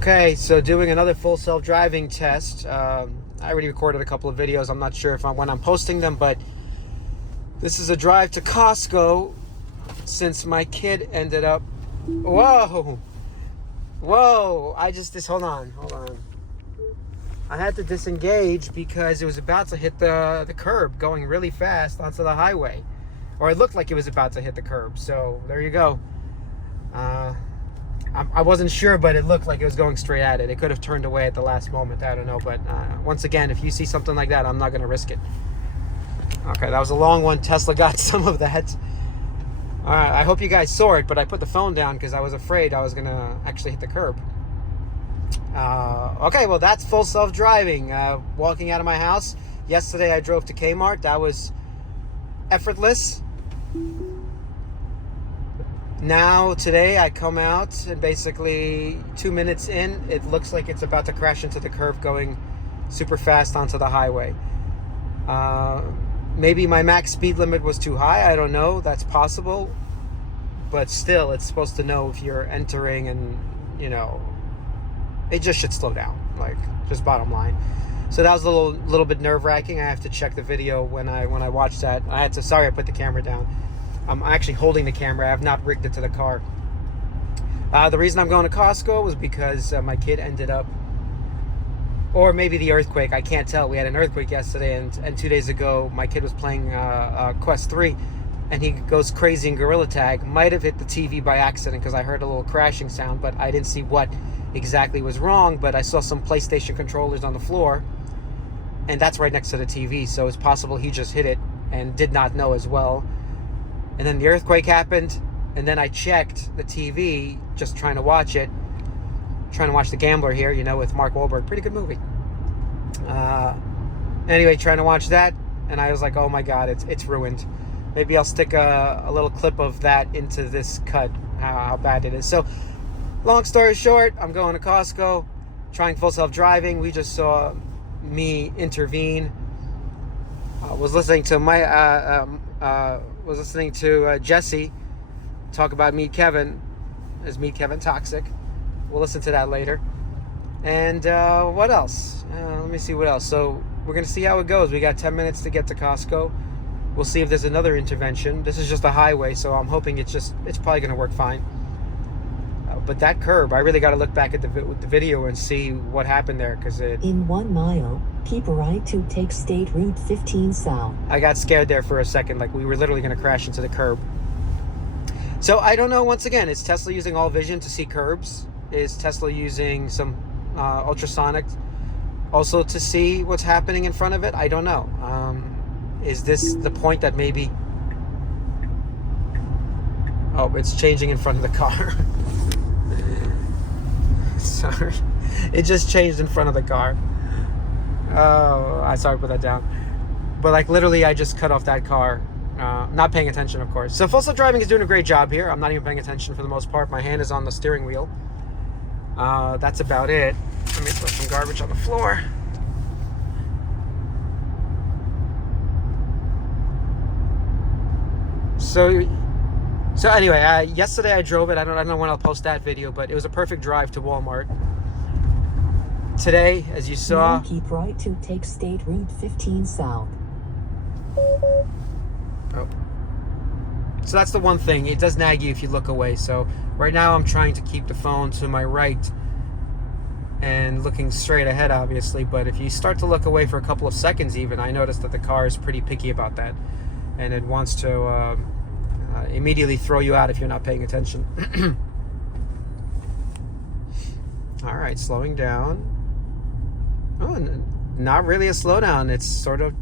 Okay, so doing another full self-driving test. I already recorded a couple of videos. I'm not sure when I'm posting them, but this is a drive to Costco since my kid ended up... Whoa! Whoa! Hold on. I had to disengage because it was about to hit the curb going really fast onto the highway. Or it looked like it was about to hit the curb. So, there you go. I wasn't sure, but it looked like it was going straight at it. It could have turned away at the last moment. I don't know. But once again, if you see something like that, I'm not going to risk it. Okay, that was a long one. Tesla got some of that. All right, I hope you guys saw it, but I put the phone down because I was afraid I was going to actually hit the curb. Okay, well, that's full self-driving. Walking out of my house. Yesterday, I drove to Kmart. That was effortless. Now, today, I come out and basically 2 minutes in, it looks like it's about to crash into the curb going super fast onto the highway. Maybe my max speed limit was too high. I don't know. That's possible. But still, it's supposed to know if you're entering and, it just should slow down. Like, just bottom line. So that was a little bit nerve-wracking. I have to check the video when I watched that. Sorry, I put the camera down. I'm actually holding the camera. I have not rigged it to the car. The reason I'm going to Costco was because my kid ended up, or maybe the earthquake, I can't tell. We had an earthquake yesterday, and 2 days ago, my kid was playing Quest 3, and he goes crazy in Gorilla Tag. Might have hit the TV by accident because I heard a little crashing sound, but I didn't see what exactly was wrong, but I saw some PlayStation controllers on the floor, and that's right next to the TV, so it's possible he just hit it and did not know as well. And then the earthquake happened, and then I checked the TV, just trying to watch it. Trying to watch The Gambler here, with Mark Wahlberg. Pretty good movie. Anyway, trying to watch that, and I was like, oh my God, it's ruined. Maybe I'll stick a little clip of that into this cut, how bad it is. So, long story short, I'm going to Costco, trying full self-driving. We just saw me intervene. Was listening to Jesse talk about Meet Kevin. Is Meet Kevin toxic? We'll listen to that later. And what else? Let me see what else. So we're going to see how it goes. We got 10 minutes to get to Costco. We'll see if there's another intervention. This is just a highway, so I'm hoping it's probably going to work fine. But that curb, I really got to look back at the video and see what happened there, because In 1 mile, keep a right to take State Route 15 south. I got scared there for a second, like we were literally going to crash into the curb. So I don't know, once again, is Tesla using all vision to see curbs? Is Tesla using some ultrasonic also to see what's happening in front of it? I don't know. Is this the point that maybe... Oh, it's changing in front of the car. Sorry. It just changed in front of the car. Oh, I'm sorry to put that down. But like literally I just cut off that car. Not paying attention, of course. So full self-driving is doing a great job here. I'm not even paying attention for the most part. My hand is on the steering wheel. That's about it. Let me throw some garbage on the floor. So anyway, yesterday I drove it. I don't know when I'll post that video, but it was a perfect drive to Walmart. Today, as you saw... Now keep right to take State Route 15 south. Oh. So that's the one thing. It does nag you if you look away. So right now I'm trying to keep the phone to my right and looking straight ahead, obviously. But if you start to look away for a couple of seconds even, I noticed that the car is pretty picky about that. And it wants to... immediately throw you out if you're not paying attention. All right, slowing down. Oh, not really a slowdown. It's sort of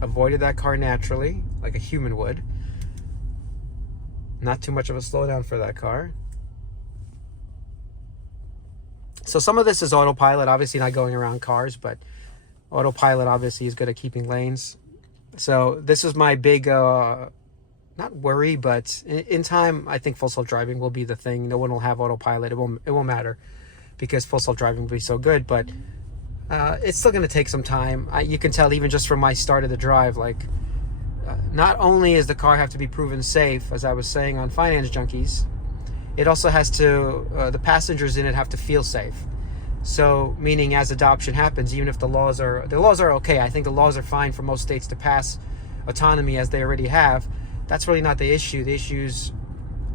avoided that car naturally, like a human would. Not too much of a slowdown for that car. So some of this is autopilot, obviously not going around cars, but autopilot obviously is good at keeping lanes. So this is my big... not worry, but in time, I think full self-driving will be the thing. No one will have autopilot. It won't matter because full self-driving will be so good, but it's still going to take some time. You can tell even just from my start of the drive, like not only does the car have to be proven safe, as I was saying on Finance Junkies, it also has to, the passengers in it have to feel safe. So, meaning as adoption happens, even if the laws are okay, I think the laws are fine for most states to pass autonomy as they already have. That's really not the issue. The issue's,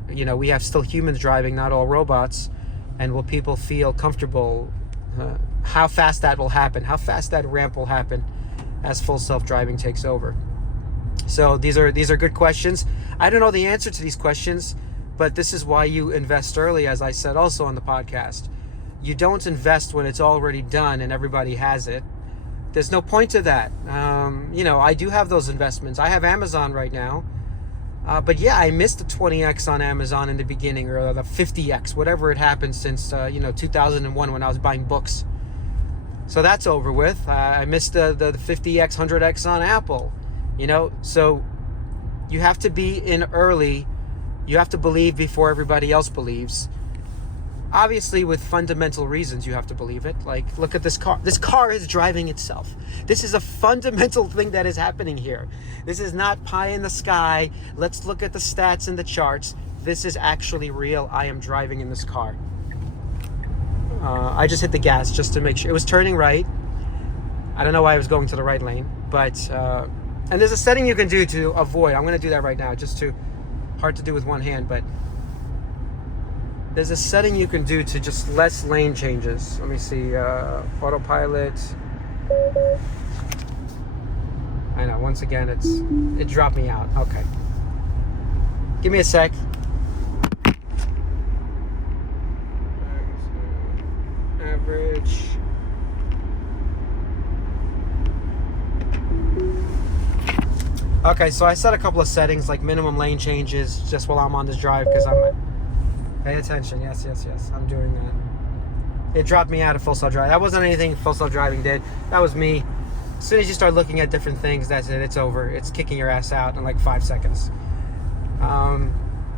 we have still humans driving, not all robots. And will people feel comfortable? How fast that will happen? How fast that ramp will happen as full self-driving takes over? So these are good questions. I don't know the answer to these questions, but this is why you invest early, as I said also on the podcast. You don't invest when it's already done and everybody has it. There's no point to that. I do have those investments. I have Amazon right now. But yeah, I missed the 20x on Amazon in the beginning, or the 50x, whatever it happened since 2001 when I was buying books. So that's over with. I missed the 50x, 100x on Apple. So you have to be in early. You have to believe before everybody else believes. Obviously, with fundamental reasons, you have to believe it. Like, look at this car. This car is driving itself. This is a fundamental thing that is happening here. This is not pie in the sky. Let's look at the stats and the charts. This is actually real. I am driving in this car. I just hit the gas just to make sure. It was turning right. I don't know why I was going to the right lane. But, and there's a setting you can do to avoid. I'm going to do that right now. Hard to do with one hand, but there's a setting you can do to just less lane changes. Let me see, autopilot. I know, once again, it dropped me out. Okay. Give me a sec. Average. Okay, so I set a couple of settings, like minimum lane changes, just while I'm on this drive, because pay attention. Yes. I'm doing that. It dropped me out of full self-driving. That wasn't anything full self-driving did. That was me. As soon as you start looking at different things, that's it. It's over. It's kicking your ass out in like 5 seconds.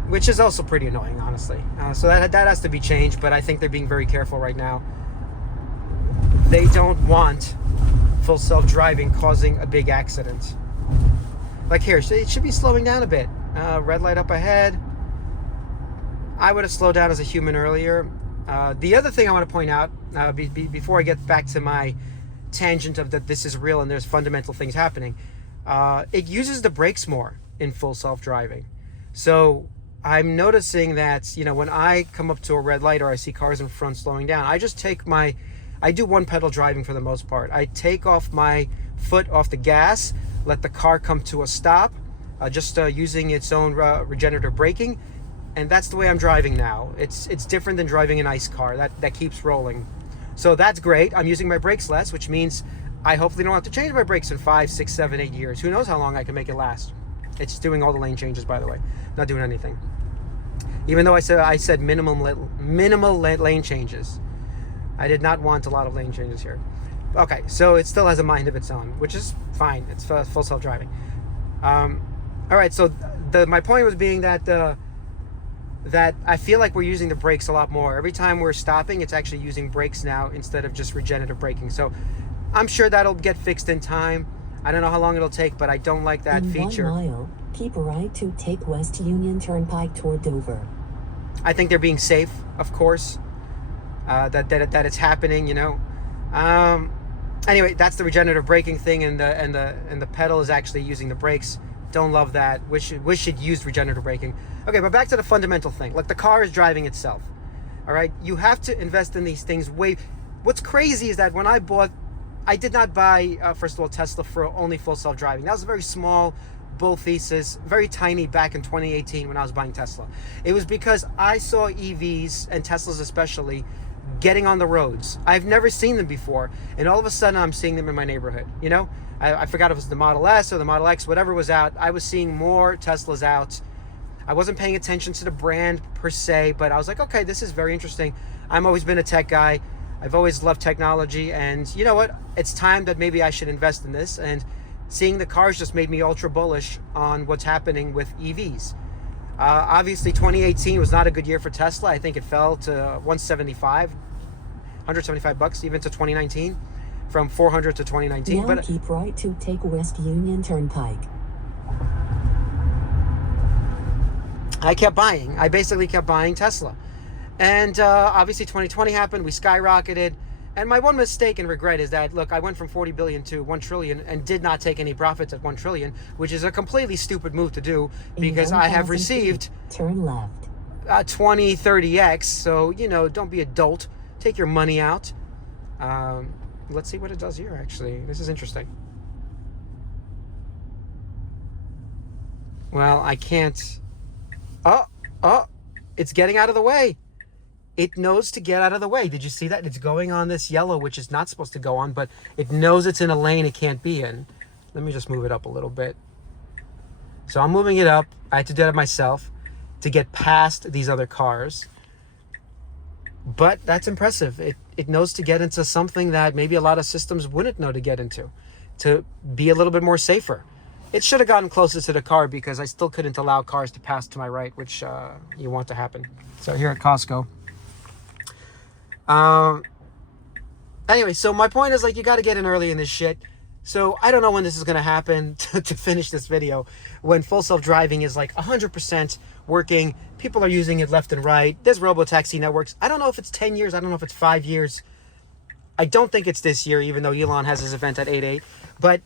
Which is also pretty annoying, honestly. So that has to be changed, but I think they're being very careful right now. They don't want full self-driving causing a big accident. Like here, it should be slowing down a bit. Red light up ahead. I would have slowed down as a human earlier. The other thing I want to point out, before I get back to my tangent of that this is real and there's fundamental things happening, it uses the brakes more in full self-driving. So I'm noticing that, when I come up to a red light or I see cars in front slowing down, I do one pedal driving for the most part. I take off my foot off the gas, let the car come to a stop, just using its own regenerative braking. And that's the way I'm driving now. It's different than driving an ICE car that keeps rolling. So that's great. I'm using my brakes less, which means I hopefully don't have to change my brakes in 5, 6, 7, 8 years. Who knows how long I can make it last. It's doing all the lane changes, by the way. Not doing anything. Even though I said minimal lane changes. I did not want a lot of lane changes here. Okay, so it still has a mind of its own, which is fine. It's full self-driving. All right, so my point was being that I feel like we're using the brakes a lot more. Every time we're stopping, it's actually using brakes now instead of just regenerative braking. So I'm sure that'll get fixed in time. I don't know how long it'll take, but I don't like that feature. In 1 mile, keep a right to take West Union Turnpike toward Dover. I think they're being safe, of course. That it's happening, Anyway, that's the regenerative braking thing, and the pedal is actually using the brakes. Don't love that. Wish it used regenerative braking. Okay, but back to the fundamental thing. Like, the car is driving itself. All right, you have to invest in these things. What's crazy is that when I did not buy first of all Tesla for only full self-driving. That was a very small bull thesis, very tiny back in 2018 when I was buying Tesla. It was because I saw EVs, and Teslas especially, getting on the roads. I've never seen them before, and all of a sudden I'm seeing them in my neighborhood. I forgot if it was the Model S or the Model X, whatever was out. I was seeing more Teslas out. I wasn't paying attention to the brand per se, but I was like, okay, this is very interesting. I've always been a tech guy. I've always loved technology, and you know what? It's time that maybe I should invest in this, and seeing the cars just made me ultra bullish on what's happening with EVs. Obviously, 2018 was not a good year for Tesla. I think it fell to $175 even to 2019, from 400 to 2019. Now but keep right to take West Union Turnpike. I basically kept buying Tesla. And obviously 2020 happened. We skyrocketed. And my one mistake and regret is that, look, I went from 40 billion to 1 trillion and did not take any profits at 1 trillion, which is a completely stupid move to do because I have received turn left 20, 30x. So, you know, don't be a dolt. Take your money out. Let's see what it does here, actually. This is interesting. Well, I can't. Oh, it's getting out of the way. It knows to get out of the way. Did you see that? It's going on this yellow, which is not supposed to go on, but it knows it's in a lane it can't be in. Let me just move it up a little bit. So I'm moving it up. I had to do that myself to get past these other cars. But that's impressive. It knows to get into something that maybe a lot of systems wouldn't know to get into, to be a little bit more safer. It should have gotten closer to the car because I still couldn't allow cars to pass to my right, which you want to happen. So here at Costco. Anyway, so my point is, like, you got to get in early in this shit. So I don't know when this is going to happen to finish this video, when full self-driving is like 100% working. People are using it left and right. There's robotaxi networks. I don't know if it's 10 years. I don't know if it's 5 years. I don't think it's this year, even though Elon has his event at 8/8. But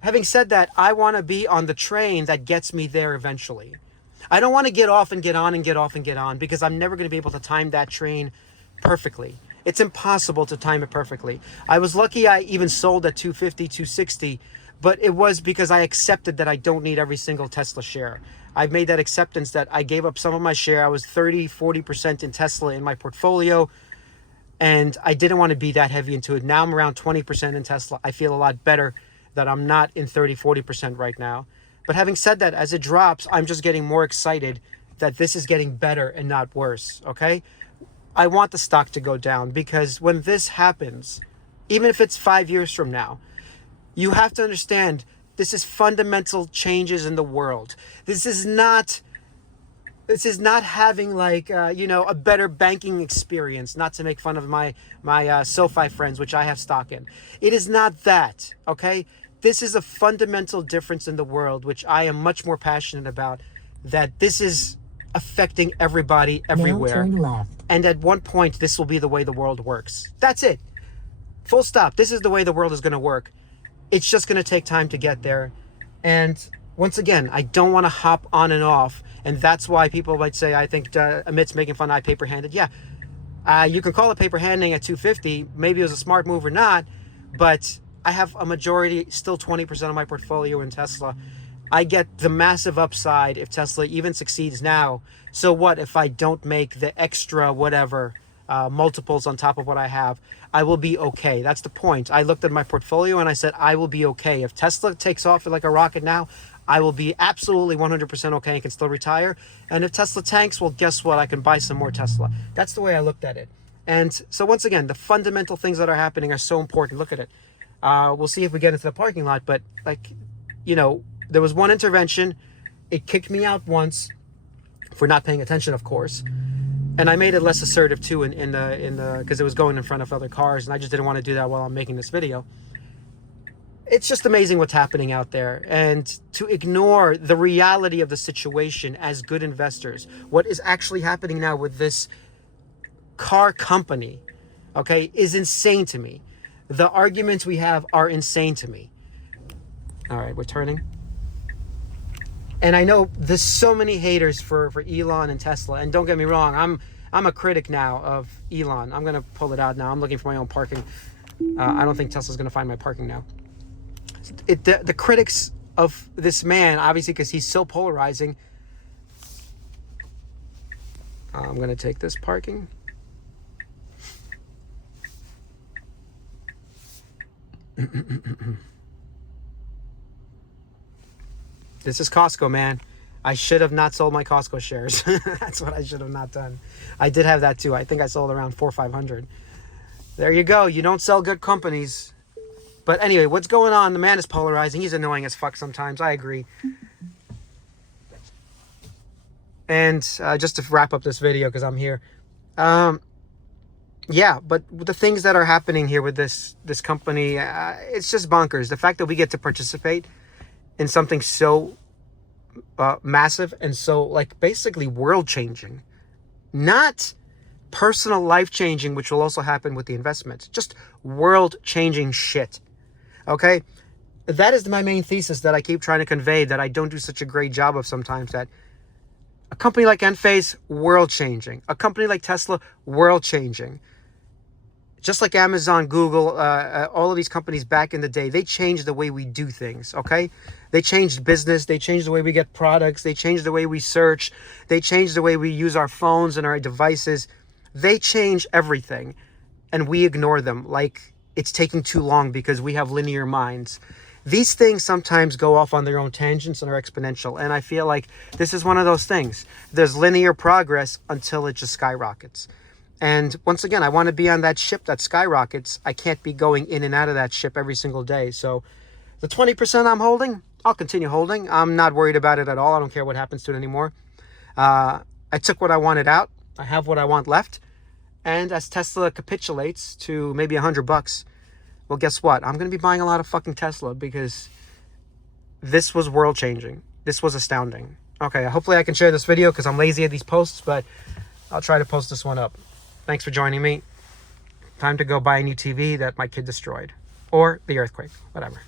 having said that, I want to be on the train that gets me there eventually. I don't want to get off and get on and get off and get on, because I'm never going to be able to time that train perfectly. It's impossible to time it perfectly. I was lucky I even sold at 250, 260, but it was because I accepted that I don't need every single Tesla share. I've made that acceptance that I gave up some of my share. I was 30, 40% in Tesla in my portfolio, and I didn't want to be that heavy into it. Now I'm around 20% in Tesla. I feel a lot better that I'm not in 30, 40% right now. But having said that, as it drops, I'm just getting more excited that this is getting better and not worse, okay? I want the stock to go down, because when this happens, even if it's 5 years from now, you have to understand this is fundamental changes in the world. This is not having like, a better banking experience, not to make fun of my SoFi friends, which I have stock in. It is not that, okay? This is a fundamental difference in the world, which I am much more passionate about, that this is affecting everybody everywhere. Now turn left. And at one point, this will be the way the world works. That's it. Full stop. This is the way the world is going to work. It's just going to take time to get there. And once again, I don't want to hop on and off. And that's why people might say, I think Amit's making fun I paper-handed. Yeah, you can call it paper-handing at 250. Maybe it was a smart move or not. But I have a majority, still 20% of my portfolio in Tesla. I get the massive upside if Tesla even succeeds now. So what if I don't make the extra whatever multiples on top of what I have? I will be okay. That's the point. I looked at my portfolio and I said, I will be okay. If Tesla takes off like a rocket now, I will be absolutely 100% okay and can still retire. And if Tesla tanks, well, guess what? I can buy some more Tesla. That's the way I looked at it. And so once again, the fundamental things that are happening are so important. Look at it. We'll see if we get into the parking lot, but there was one intervention. It kicked me out once for not paying attention, of course. And I made it less assertive too in the because it was going in front of other cars, and I just didn't want to do that while I'm making this video. It's just amazing what's happening out there, and to ignore the reality of the situation as good investors, what is actually happening now with this car company, okay, is insane to me. The arguments we have are insane to me. All right, we're turning. And I know there's so many haters for Elon and Tesla. And don't get me wrong, I'm a critic now of Elon. I'm going to pull it out now. I'm looking for my own parking. I don't think Tesla's going to find my parking now. The critics of this man, obviously, because he's so polarizing. I'm going to take this parking. This is Costco, man. I should have not sold my Costco shares. That's what I should have not done. I did have that too. I think I sold around 400 or 500. There you go. You don't sell good companies. But anyway, what's going on? The man is polarizing. He's annoying as fuck sometimes. I agree. And just to wrap up this video, because I'm here. Yeah, but the things that are happening here with this company, it's just bonkers. The fact that we get to participate in something so massive and so, like, basically world changing, not personal life changing, which will also happen with the investments. Just world changing shit. Okay? That is my main thesis that I keep trying to convey, that I don't do such a great job of sometimes, that a company like Enphase, world changing. A company like Tesla, world changing. Just like Amazon, Google, all of these companies back in the day, they changed the way we do things, okay? They changed business. They changed the way we get products. They changed the way we search. They changed the way we use our phones and our devices. They change everything, and we ignore them like it's taking too long because we have linear minds. These things sometimes go off on their own tangents and are exponential, and I feel like this is one of those things. There's linear progress until it just skyrockets. And once again, I want to be on that ship that skyrockets. I can't be going in and out of that ship every single day. So the 20% I'm holding, I'll continue holding. I'm not worried about it at all. I don't care what happens to it anymore. I took what I wanted out. I have what I want left. And as Tesla capitulates to maybe $100, well, guess what? I'm going to be buying a lot of fucking Tesla because this was world changing. This was astounding. Okay, hopefully I can share this video because I'm lazy at these posts, but I'll try to post this one up. Thanks for joining me. Time to go buy a new TV that my kid destroyed. Or the earthquake, whatever.